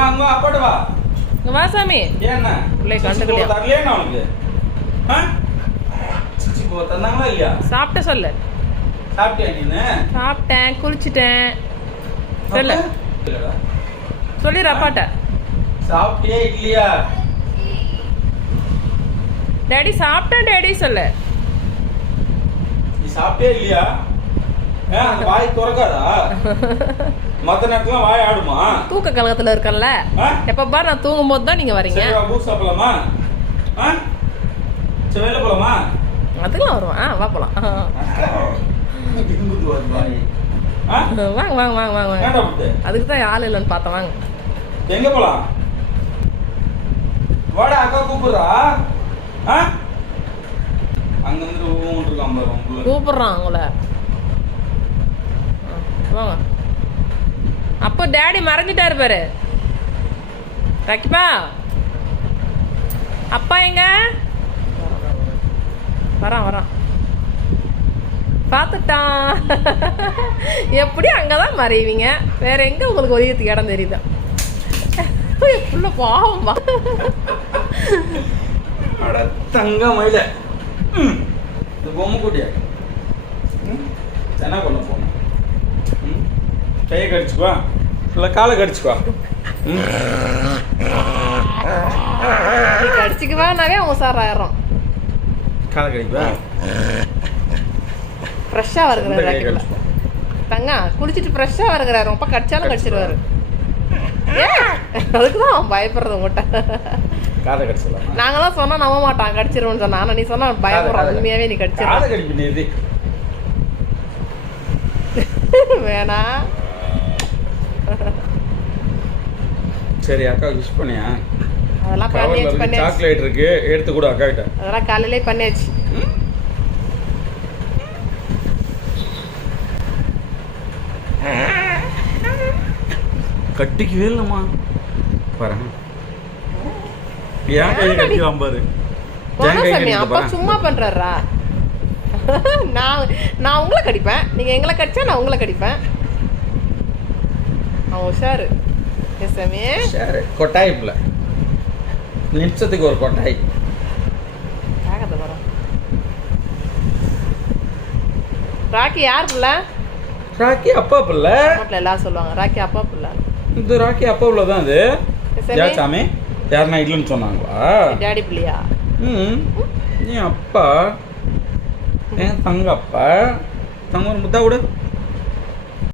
அப்பாட்ட வா. இங்க வா சாமி. ஏன்னா பிள்ளை கண்டுக்கலையா? தரலையா உனக்கு? சிச்சி போ தந்தாங்களா இல்லையா? சாப்பிட்ட சொல்லு. சாப்பிட்டியா நீனு? சாப்பிட்டேன், குளிச்சிட்டேன். சொல்லு. சொல்லிடு அப்பாட்ட. சாப்பிட்டியா இல்லையா? டேடி சாப்பிட்டேன் டேடி சொல்லு. நீ சாப்பிட்டியா இல்லையா? அந்த வாய் திறக்காதா? மற்ற நேரத்துல வாய் ஆடுமா? தூக்க கலகத்துல இருக்கல. எப்ப பாரு நான் தூங்கும் போது தான் நீங்க வரீங்க. பூ சாப்பிடலாமா? சரி வெளில போலாமா? அதுக்கெல்லாம் வருவான். வா போலாம். வாங்க வாங்க வாங்க வாங்க வாங்க. அதுக்கு தான் ஆள் இல்லைன்னு பார்த்தேன். வாங்க. எங்க போலாம்? வாடா அக்கா கூப்பிடுறா. அங்க இருந்து இருக்கான் பாரு. கூப்பிடுறான் உங்களை. வாங்க. அப்போ டேடி மறைஞ்சிட்டாரு பாரு. ரக்கிப்பா அப்பா எங்க? வரான் வரான். பார்த்துட்டான். எப்படி அங்கதான் மறைவீங்க? வேற எங்க உங்களுக்கு ஒதுக்கிறதுக்கு இடம் தெரியுதா? புள்ள பாவம் பா. தங்க மயில இந்த பொம்மை கூட்டியா என்ன பண்ண போன? கையை கடிச்சுக்குவா இல்லை காலை கடிச்சுக்குவா? கடிச்சுக்குவானாவே உசாராயிரம். காலை கடிக்குவா? ஃப்ரெஷ்ஷாக வருகிறாரு தங்க. குளிச்சுட்டு ஃப்ரெஷ்ஷாக வருகிறாரு. ரொம்ப கடிச்சாலும் கடிச்சிருவாரு. அதுக்குதான் அவன் பயப்படுறது உங்கள்கிட்ட. காதை கடிச்சிடலாம். நாங்களாம் சொன்னா நம்ப மாட்டான் கடிச்சிருவோன்னு சொன்னா. ஆனால் நீ சொன்னா பயப்படுறான். உண்மையாவே நீ கடிச்சிரு. வேணா. சரி அக்கா விஷ் பண்ணியா? அதெல்லாம் பண்ணியாச்சு. சாக்லேட் இருக்கு எடுத்து கூட அக்கா கிட்ட. அதெல்லாம் காலையிலே பண்ணியாச்சு. கட்டிக்கவே இல்லைம்மா பாரு. ஏன் கையை கட்டிக்கலாம் பாரு. அப்பா சும்மா பண்றாரா? நான் உங்களை கடிப்பேன். நீங்க எங்களை கடிச்சா நான் உங்களை கடிப்பேன். அவன் உஷாரு. கொட்டாய் பிள்ளை. நிமிஷத்துக்கு ஒரு கொட்டாய். ராக்கி யார் பிள்ளை? ராக்கி அப்பா பிள்ளை. எல்லாரும் சொல்லுவாங்க ராக்கி அப்பா பிள்ளை. இது ராக்கி அப்பா பிள்ளை தான். இது யார் சாமி? யாருன்னா இல்லைன்னு சொன்னாங்களா? டேடி பிள்ளையா? நீ அப்பா. ஏன் தங்க அப்பா? தங்க ஒரு முத்தா விடு.